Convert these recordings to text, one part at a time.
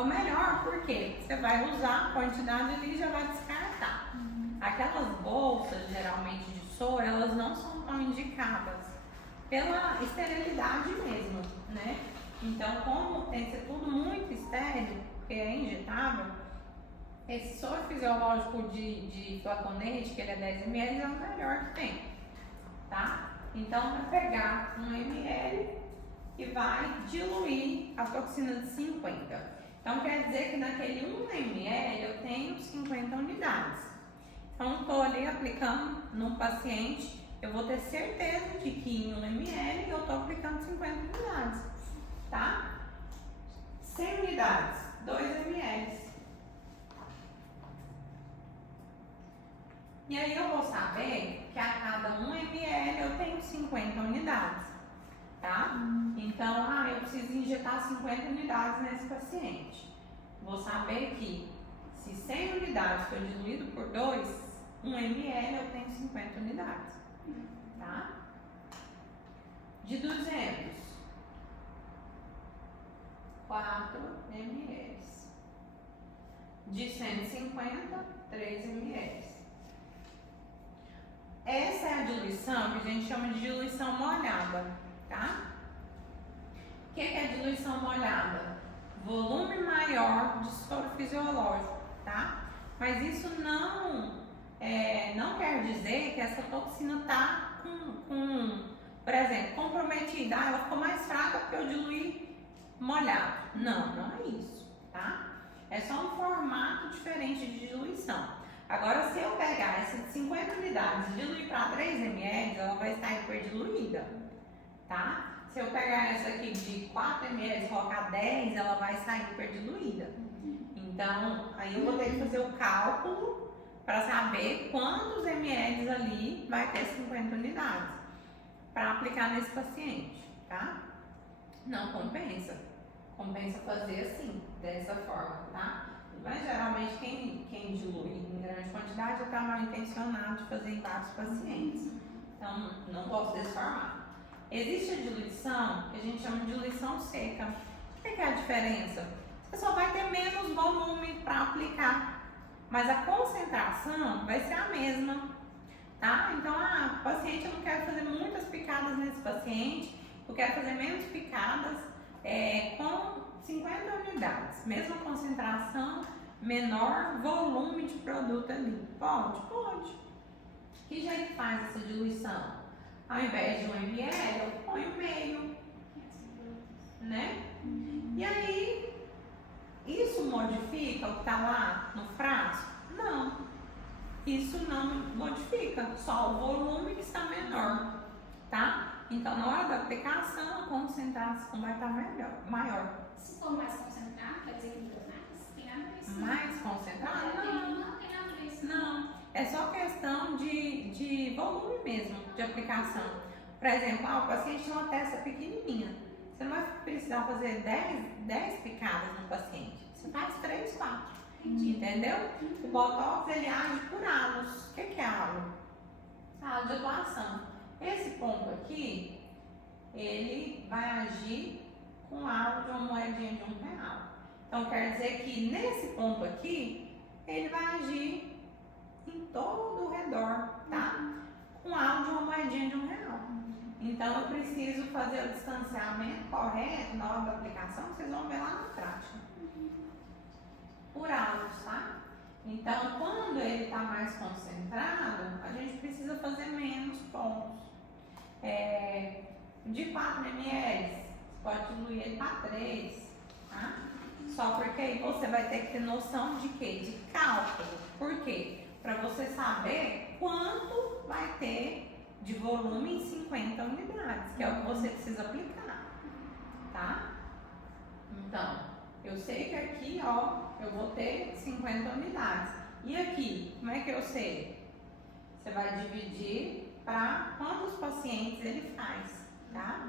é o melhor, porque você vai usar a quantidade ali e já vai descartar. Aquelas bolsas, geralmente de soro, elas não são tão indicadas pela esterilidade mesmo, né? Então, como tem que ser tudo muito estéril, porque é injetável, esse soro fisiológico de flaconete, que ele é 10 ml, é o melhor que tem, tá? Então, vai pegar 1 ml e vai diluir a toxina de 50. Então, quer dizer que naquele 1 ml eu tenho 50 unidades. Então, estou ali aplicando num paciente, eu vou ter certeza de que em 1 ml eu estou aplicando 50 unidades, tá? 100 unidades, 2 ml. E aí eu vou saber que a cada 1 ml eu tenho 50 unidades, tá? Então, eu preciso injetar 50 unidades nesse paciente. Vou saber que se 100 unidades for diluído por 2, 1 ml eu tenho 50 unidades, tá? De 200, 4 ml. De 150, 3 ml. Essa é a diluição que a gente chama de diluição molhada, tá? O que é diluição molhada? Volume maior de soro fisiológico, tá? Mas isso não quer dizer que essa toxina está por exemplo, comprometida. Ela ficou mais fraca porque eu diluí molhado. Não é isso, tá? É só um formato diferente de diluição. Agora, se eu pegar essa de 50 unidades e diluir para 3 ml, ela vai estar hiperdiluída, tá? Se eu pegar essa aqui de 4 ml e colocar 10, ela vai sair hiperdiluída. Então, aí eu vou ter que fazer o cálculo para saber quantos ml ali vai ter 50 unidades para aplicar nesse paciente, tá? Não compensa. Compensa fazer assim, dessa forma, tá? Mas geralmente quem dilui em grande quantidade está mal intencionado de fazer em vários pacientes. Então, não posso desse formato. Existe a diluição que a gente chama de diluição seca. O que é a diferença? Você só vai ter menos volume para aplicar, mas a concentração vai ser a mesma, tá? Então, paciente, eu não quero fazer muitas picadas nesse paciente, eu quero fazer menos picadas com 50 unidades, mesma concentração, menor volume de produto ali. Pode. Que jeito faz essa diluição? Ao invés de 1 ml, eu ponho meio, né? E aí, isso modifica o que está lá no frasco? Não. Isso não modifica, só o volume que está menor, tá? Então, na hora da aplicação, a concentração vai estar maior. Se for mais concentrado, quer dizer que dura mais? Tem nada a ver isso. Mais concentrado? Não tem nada a ver isso. Não. É só questão de volume mesmo, de aplicação. Por exemplo, o paciente tem uma testa pequenininha. Você não vai precisar fazer 10 picadas no paciente. Você faz 3, 4. Entendeu? O botox, ele age por halos. O que é halo? Halo de atuação. Esse ponto aqui, ele vai agir com halo de uma moedinha de R$1. Então, quer dizer que nesse ponto aqui, ele vai agir em todo o redor, tá? Com halo de uma moedinha de R$1. Então, eu preciso fazer o distanciamento correto na hora da aplicação, vocês vão ver lá na prática. Por halos, tá? Então, quando ele está mais concentrado, a gente precisa fazer menos pontos. De 4 ml, você pode diluir ele para 3, tá? Só porque aí você vai ter que ter noção de quê? De cálculo. Por quê? Para você saber quanto vai ter de volume em 50 unidades, que é o que você precisa aplicar, tá? Então, eu sei que aqui, eu vou ter 50 unidades. E aqui, como é que eu sei? Você vai dividir para quantos pacientes ele faz, tá?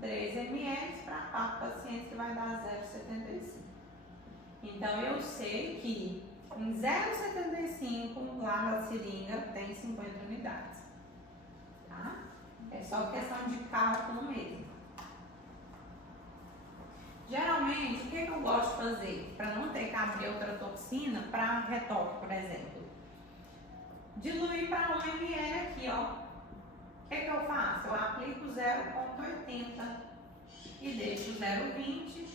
3 ml para 4 pacientes, que vai dar 0,75. Então, eu sei que em 0,75 lá na seringa tem 50 unidades, tá? É só questão de cálculo mesmo. Geralmente, o que eu gosto de fazer para não ter que abrir outra toxina para retoque, por exemplo? Diluir para 1 ml aqui, ó. O que eu faço? Eu aplico 0,80 e deixo 0,20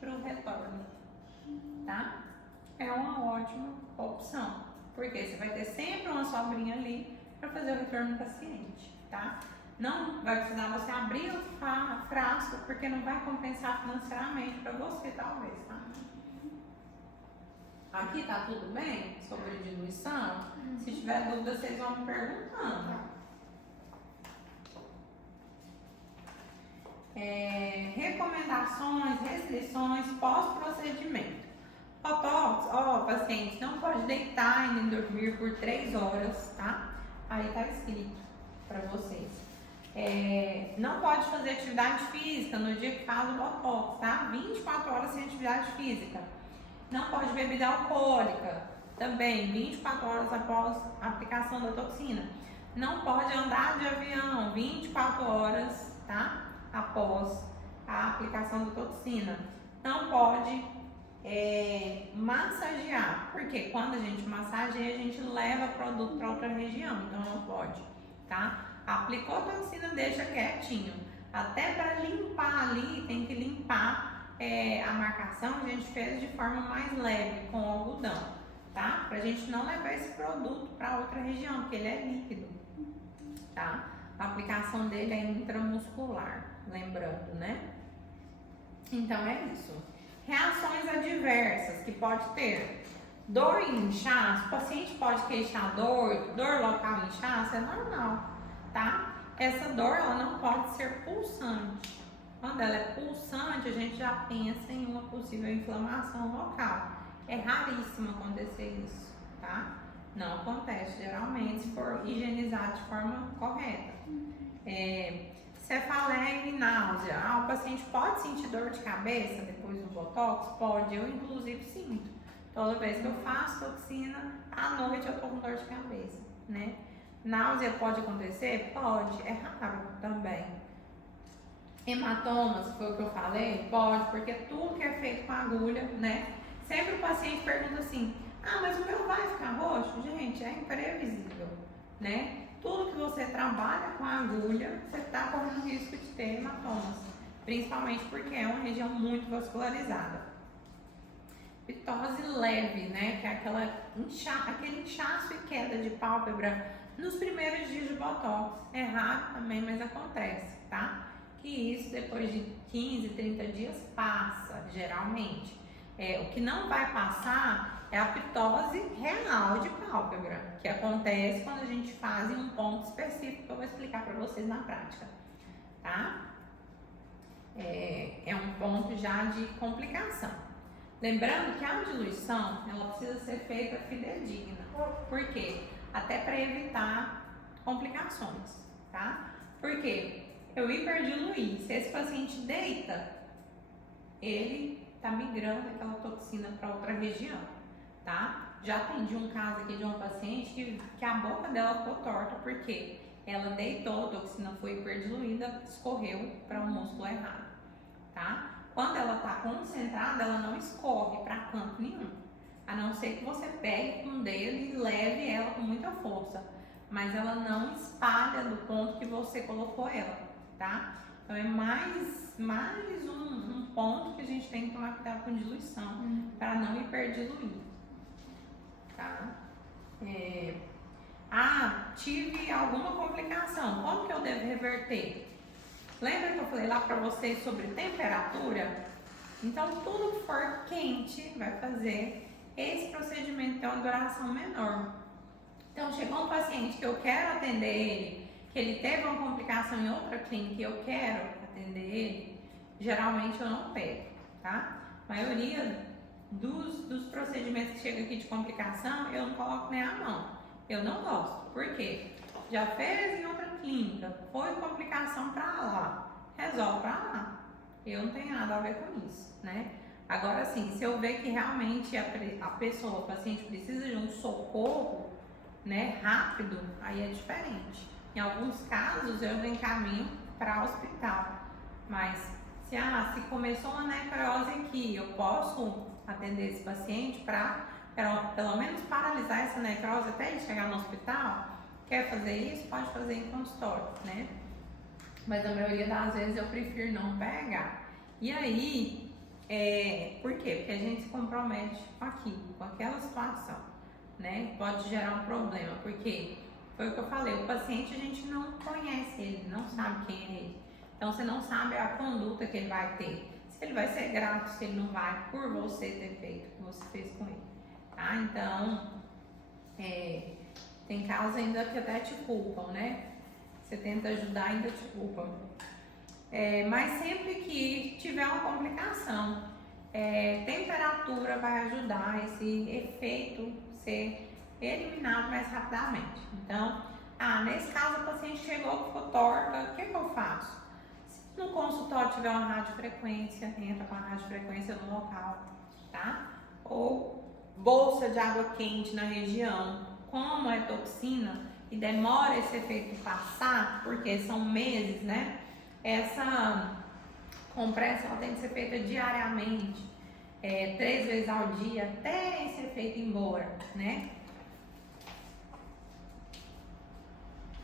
para o retorno, tá? É uma ótima opção, porque você vai ter sempre uma sobrinha ali para fazer o retorno do paciente, tá? Não vai precisar você abrir o frasco, porque não vai compensar financeiramente para você, talvez, tá? Aqui tá tudo bem sobre diluição? Se tiver dúvida, vocês vão me perguntando. Recomendações, restrições pós-procedimento. Botox, paciente não pode deitar e nem dormir por 3 horas, tá? Aí tá escrito para vocês. Não pode fazer atividade física no dia que faz o Botox, tá? 24 horas sem atividade física. Não pode bebida alcoólica, também 24 horas após a aplicação da toxina. Não pode andar de avião 24 horas, tá? Após a aplicação da toxina. Não pode massagear, porque quando a gente massageia, a gente leva produto para outra região, então não pode, tá? Aplicou a toxina, deixa quietinho. Até para limpar ali, tem que limpar a marcação, a gente fez de forma mais leve, com algodão, tá? Pra gente não levar esse produto para outra região, porque ele é líquido, tá? A aplicação dele é intramuscular, lembrando, né? Então é isso. Reações adversas que pode ter. Dor e inchaço, o paciente pode queixar dor local em inchaço, é normal, tá? Essa dor, ela não pode ser pulsante. Quando ela é pulsante, a gente já pensa em uma possível inflamação local. É raríssimo acontecer isso, tá? Não acontece, geralmente, se for higienizado de forma correta. Cefaleia e náusea. O paciente pode sentir dor de cabeça depois do Botox? Pode, eu inclusive sinto. Toda vez que eu faço toxina, à noite eu tô com dor de cabeça, né? Náusea pode acontecer? Pode, é raro também. Hematomas, foi o que eu falei? Pode, porque tudo que é feito com agulha, né? Sempre o paciente pergunta assim, mas o meu vai ficar roxo? Gente, é imprevisível, né? Tudo que você trabalha com agulha, você está correndo risco de ter hematomas, principalmente porque é uma região muito vascularizada. Pitose leve, né? Que é aquele inchaço e queda de pálpebra nos primeiros dias de Botox. É raro também, mas acontece, tá? Que isso depois de 15, 30 dias passa, geralmente. O que não vai passar é a pitose real de pálpebra, que acontece quando a gente faz em um ponto específico que eu vou explicar para vocês na prática, tá? É um ponto já de complicação. Lembrando que a diluição, ela precisa ser feita fidedigna. Por quê? Até para evitar complicações, tá? Por quê? Eu hiperdiluí. Se esse paciente deita, ele tá migrando aquela toxina para outra região, tá? Já atendi um caso aqui de uma paciente que a boca dela ficou torta porque ela deitou, a toxina foi hiperdiluída, escorreu para o músculo errado, tá? Quando ela tá concentrada, ela não escorre para canto nenhum, a não ser que você pegue com o dedo e leve ela com muita força, mas ela não espalha do ponto que você colocou ela, tá? Então é mais um ponto que a gente tem que tomar cuidado com diluição, para não hiperdiluir, tá? Tive alguma complicação, como que eu devo reverter? Lembra que eu falei lá para vocês sobre temperatura? Então tudo que for quente vai fazer esse procedimento ter uma duração menor. Então chegou um paciente que eu quero atender ele, que ele teve uma complicação em outra clínica e eu quero atender ele, geralmente eu não pego, tá? A maioria dos procedimentos que chegam aqui de complicação, eu não coloco nem a mão. Eu não gosto. Por quê? Já fez em outra clínica, foi complicação pra lá, resolve pra lá. Eu não tenho nada a ver com isso, né? Agora sim, se eu ver que realmente a pessoa, o paciente precisa de um socorro, né, rápido, aí é diferente. Em alguns casos eu encaminho para hospital, mas se começou uma necrose aqui, eu posso atender esse paciente para pelo menos paralisar essa necrose até ele chegar no hospital. Quer fazer isso? Pode fazer em consultório, né? Mas a maioria das vezes eu prefiro não pegar. E aí, por quê? Porque a gente se compromete com aquilo, com aquela situação, né? Pode gerar um problema, porque foi o que eu falei, o paciente a gente não conhece ele, não sabe quem é ele. Então você não sabe a conduta que ele vai ter. Se ele vai ser grato, se ele não vai, por você ter feito o que você fez com ele. Tá? Então, tem casos ainda que até te culpam, né? Você tenta ajudar, ainda te culpam. Mas sempre que tiver uma complicação, temperatura vai ajudar esse efeito ser eliminado mais rapidamente. Então, nesse caso o paciente chegou, ficou torta, o que eu faço? Se no consultório tiver uma radiofrequência, entra com a radiofrequência no local, tá? Ou bolsa de água quente na região, como é toxina e demora esse efeito passar, porque são meses, né? Essa compressa ela tem que ser feita diariamente, 3 vezes ao dia, até esse efeito ir embora, né?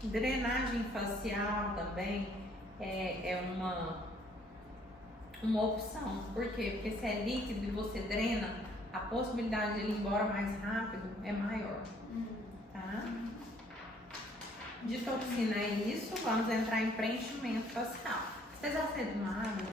Drenagem facial também é uma opção. Por quê? Porque se é líquido e você drena, a possibilidade de ele ir embora mais rápido é maior. Tá? De toxina é isso, vamos entrar em preenchimento facial. Vocês acendem uma água?